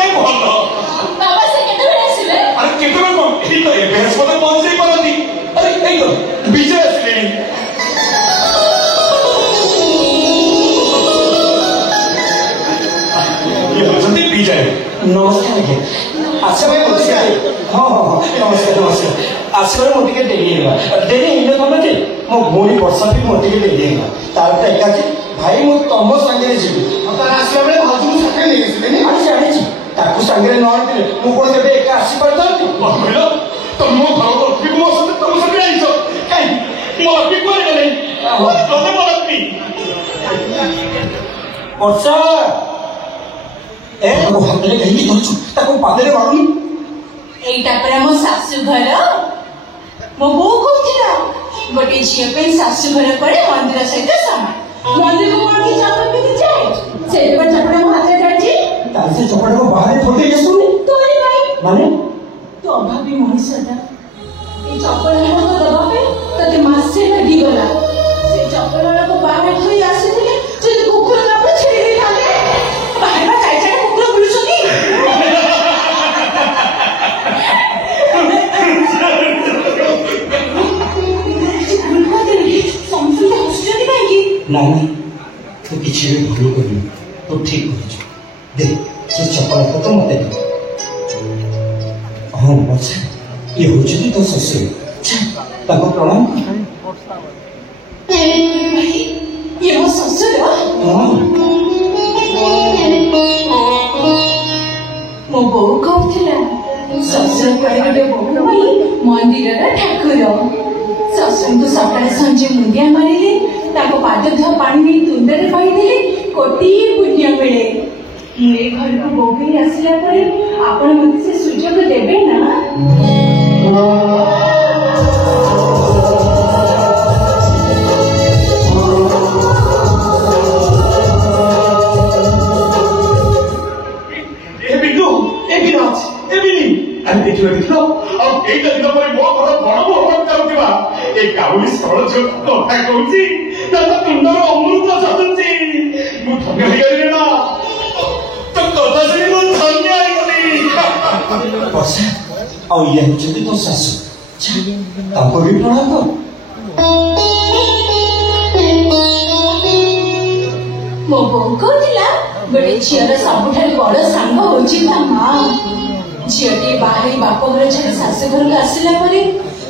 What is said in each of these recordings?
केते भलो बाबा से केते बेले आसिले अरे केते बेले कोन एही तो ए बृहस्पति पहुंचै परती अरे एई तो विजय आसिले ये होचंती विजय नमस्कार आज्ञा अच्छा भाई नमस्कार हाँ हाँ हाँ नमस्कार नमस्कार आसवे मोदी के डेरी है डेरी इन्हें कम जे मो भूरी वर्षा भी मोदी के डेरी है तार पे एका जे भाई मो तम संगे जीवी तार आसला बेले भाजू साथे नहीं गेसिले नि आनी जानि छी ताकू संगे न आनतिले मो कोन देबे एका आसी परतांती कहलो तुम मो घर को फिक मो संगे तुम संगे आइछो काई मो फिक कोन गले तोते बोलतनी वर्षा ए वो हमले कहीं तो ताकू पादरे मारुनी एटा पर मो सासु घर मो बो कहथिला गोटे झियो पे सासु घर पड़े मंदिर सहित समान मंदिर को कोन की चपड़ के जाए से पर चपड़ मो हाथ काटी तार से चपड़ को बाहर फोटे के सुनी तोरी भाई माने तो अभावी मनुष्यटा ए चपड़ को दबा पे तते मासे लगी गला से चपड़ को बाहर थई आसीथिले से कुकुर ना पे छेड़ी दे थाले बाहर में चाइ चाइ कुकुर बुलुछनी ना तो किसी भी भूल कर तो ठीक हो दे से चपल को तो मत दे हाँ बस ये हो चुकी तो ससुर ताको प्रणाम ये वो ससुर हाँ मो बो कहथिला ससुर पड़े गोटे बोहू भाई मंदिर ठाकुर ससुर को सकाळ संजे मुंडिया मारिले ताको पाद धुआ पानी नहीं तुंदरे पाइले कोटी पुण्य मिले ये घर को बोगी आसला परे आपण मते से सुजोग देबे ना ए बिंदु ए विराज ए बिनी अरे देखिलो अब एटा दिन पर मो घर बड़ भवन जाउतिबा ए काउली सरळ जो कथा कहूची ताता तुंडर अमृत सदुची मु धन्य हेगली ना तो कथा से मु धन्य हेगली बस और ये हो चुकी तो ससुर ताको भी प्रणाम कर मो बो कहथिला गोटे झियर सबुठारे बड़ सांग होची ता मां झियटी बाहरी बाप घर छाड़ी शाशु घर को आसला परे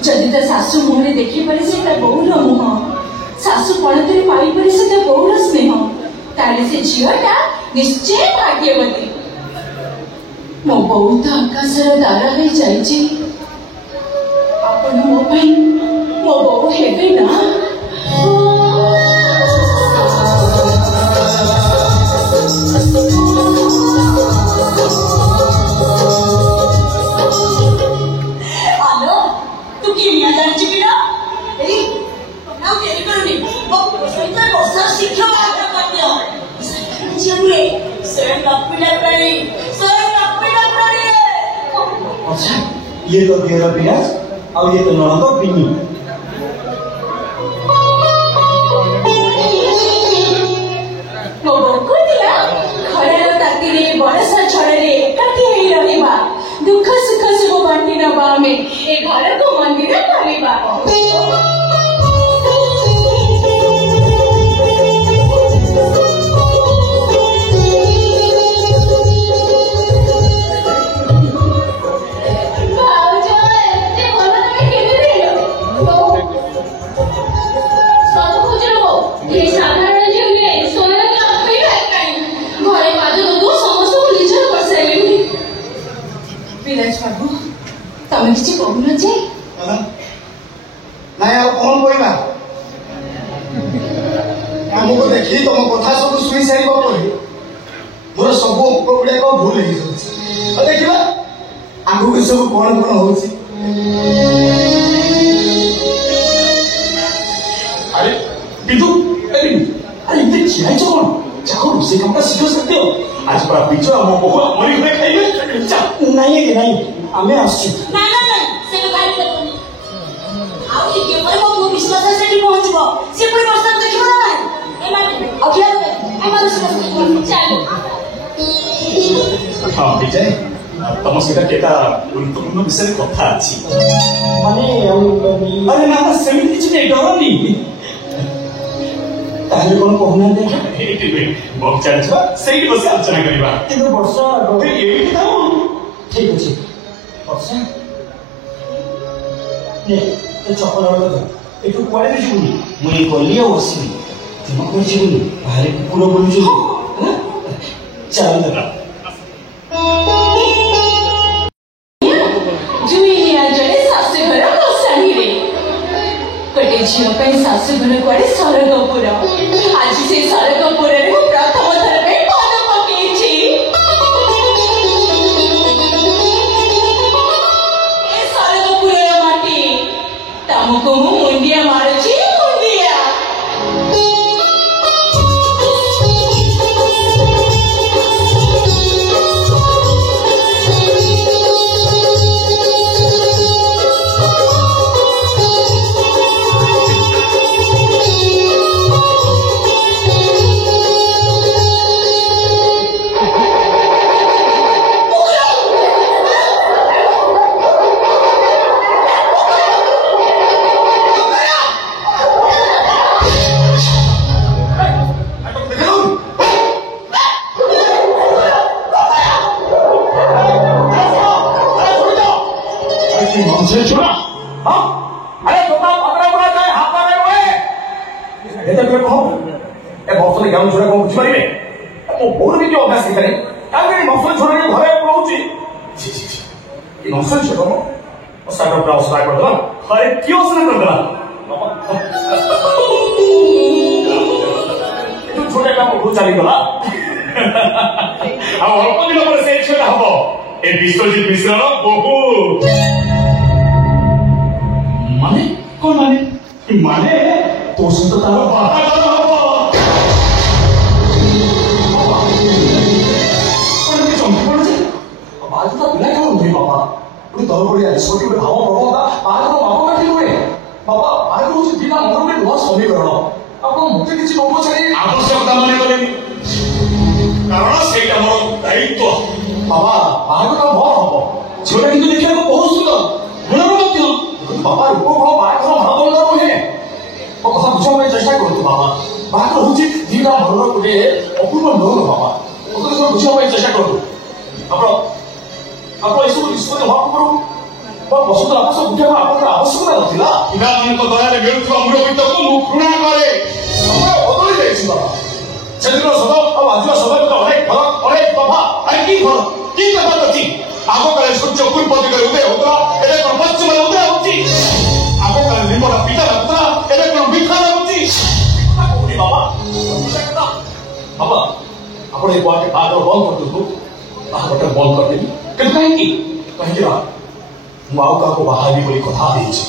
जदि ता शाशु मुहरे देखी पारे से ता बहुर मुह शाशु पणतरे पाई पारे से ता बहुर स्नेह ताले से झियटा निश्चय भाग्यवती मो बहु तो आकाशर दारा हो जाइए आपण मो बहु हेबे ना आलो तू किमिया जानची बिना ए नाव केली करूनी मग सैता रोसा शिक्षा आग्रह करते हो जमले सर नपीला पड़ी अच्छा ये तो दियर विराज और ये तो ननद बिनी मो बोकुला खरार तातीरे बरसा छड़रे एकाठी हेई रहिबा दुख सुख सब बांटी नबा में ए घर को मंदिर करबा तमें किसी कहून जे नाय आ कौन कहबा हमको देखी तुम कथा सब सुनी साइबो परे मोर सब उपगुडे को भूल हे जाउछ आ देखिबा आगु के सब कोन कोन होउछ अरे बिंदु अरे इतने चिराई कौन जाको रोसे काम का सीख सकते हो आज बड़ा पीछे हम बहु मरी हुए खाइए जा नहीं है नहीं हमें आसी ना ना ना से गाड़ी करनी आउ के पर मो विश्वास से पहुंचबो से कोई रास्ता देखिबो ना ए माने अखिया ए माने से चलो हाँ विजय तुम सहित केटा गुरुत्वपूर्ण विषय कथा अच्छी माने अरे ना सेमती किसी नहीं डरनी ताहले कोन कहना देखा बहुत चलछा सही बस आलोचना करबा किंतु वर्षा एई था ठीक अछि वर्षा ने ते चपल वाला एटु कुआडे भी जिबुनी मुई गलिया बसबी तुम को जिबुनी बाहर कुकुर बोलुछु चल दादा जुइनिया जड़े सासु घर बसाही रे कटे झियो पे सासु घर कुआडे सरगपुर आज से सरगपुर रे मु प्रथम थर पे पाद पकेछि ए सरगपुर रे माटी तमको मु मुंडिया मारछि मुंडिया अरे क्यों सुन कर दला तू छोटे काम को चली गला आ अल्प दिन पर से छेड़ा हबो ए विश्वजित मिश्रर बहु माने कोन माने तो सुन तो तारो बाहागर हबो कोन के चमकी पड़े बाजू का बिना क्यों होई बाबा 우리 너구리야 소리 우리 바보 먹어가 말고 바보가 필요해 바봐 말고 혹시 네가 먹으면 뭐 소리 걸어 아빠 못되겠지 먹고 자리 ଆବଶ୍ୟକତା ମନେ କଲେନି କାରଣ ସେଇଟା ମୋର ଦାୟିତ୍ୱ ବାବା ବାହାଘର ଭଲ ହବ ଝିଅଟା କିନ୍ତୁ ଦେଖିବାକୁ ବହୁତ ସୁନ୍ଦର ଗୁଣର ମଧ୍ୟ ବାବା ରୂପ ଭଲ ବାହାଘର ମହାବଳ ନୁହେଁ ମୋ କଥା ବୁଝିବା ପାଇଁ ଚେଷ୍ଟା କରନ୍ତୁ ବାବା ବାହାଘର ହଉଛି ଦିଟା ମନର ଗୋଟେ ଅପୂର୍ବ ମିଳନ ବାବା ମୋ କଥା ବୁଝିବା ପାଇଁ ଚେଷ୍ଟା କରନ୍ତୁ ଆପଣ ଏସବୁ ନିଷ୍ପତ୍ତି ହବା ପୂର୍ବରୁ ମୋ ପସନ୍ଦ ଆକାଶ ବୁଝିବା ଆପଣଙ୍କର ଆବଶ୍ୟକତା ନଥିଲା ପିଲାମାନଙ୍କ ଦୟାରେ ମିଳୁଥିବା ମୁରବିତକୁ ମୁଁ ଘୃଣା କରେ ସମୟ ବଦଳି ଯାଇଛି ବାବା ସେଦିନ ସମୟ ଆଉ ଆଜିର ସମୟ ଭିତରେ ଅନେକ ଫରକ ଅନେକ ତଫାତ ଆରେ କି ତଫାତ ଅଛି ଆଗକାଳେ ସୂର୍ଯ୍ୟ ପୂର୍ବ ଦିଗରେ ଉଦୟ ହେଉଥିଲା ଏବେ କଣ ପଶ୍ଚିମରେ ଉଦୟ ହେଉଛି ଆଗକାଳେ ନିମର ପିତା ଲାଗୁଥିଲା ଏବେ କଣ ମିଠା ଲାଗୁଛି ବାବା ବାବା ଆପଣ ଏ ବାହାଘର ବନ୍ଦ କରିଦିଅନ୍ତୁ ବାହାଘରଟା ବନ୍ଦ କରିଦେବି କିନ୍ତୁ କାହିଁକି କାହିଁକି ନା ମୁଁ ଆଉ କାହାକୁ ବାହା ହେବି ବୋଲି କଥା ଦେଇଛି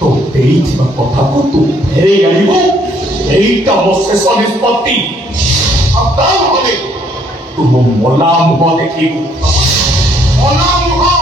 तो ଦେଇଥିବା କଥାକୁ ତୁ ଫେରେଇ ଆଣିବୁ ଏଇଟା ମୋ ଶେଷ ନିଷ୍ପତ୍ତି ଆଉ ତା ଭାବେ ତୁ ମୋ ମଲା ମୁହଁ ଦେଖିବୁ ମଲା ମୁହଁ